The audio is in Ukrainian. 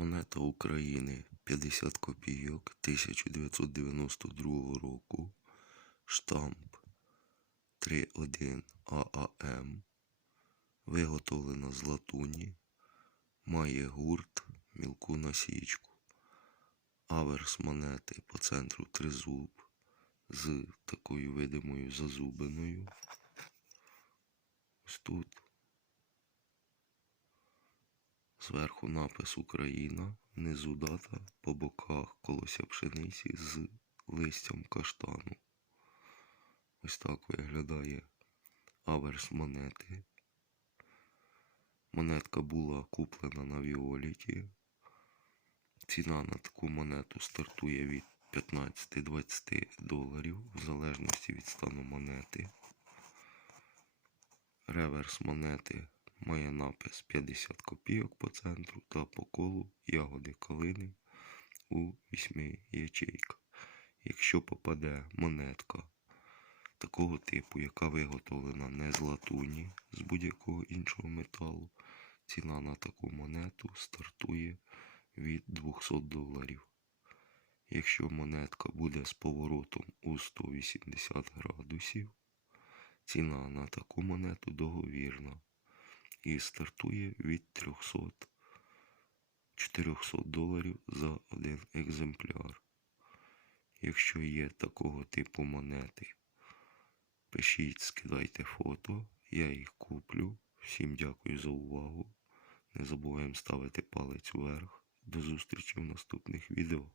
Монета України 50 копійок 1992 року. Штамп 31 ААМ. Виготовлена з латуні. Має гурт, мілку насічку. Аверс монети по центру тризуб з такою видимою зазубиною. Ось тут. Зверху напис Україна, внизу дата, по боках колося пшениці з листям каштану. Ось так виглядає аверс монети. Монетка була куплена на Віоліті. Ціна на таку монету стартує від 15-20 доларів в залежності від стану монети. Реверс монети має напис 50 копійок по центру та по колу ягоди калини у 8 ячейках. Якщо попаде монетка такого типу, яка виготовлена не з латуні, з будь-якого іншого металу, ціна на таку монету стартує від 200 доларів. Якщо монетка буде з поворотом у 180 градусів, ціна на таку монету договірна і стартує від 300 400 доларів за один екземпляр. Якщо є такого типу монети, пишіть, скидайте фото, я їх куплю. Всім дякую за увагу. Не забуваємо ставити палець вверх. До зустрічі в наступних відео.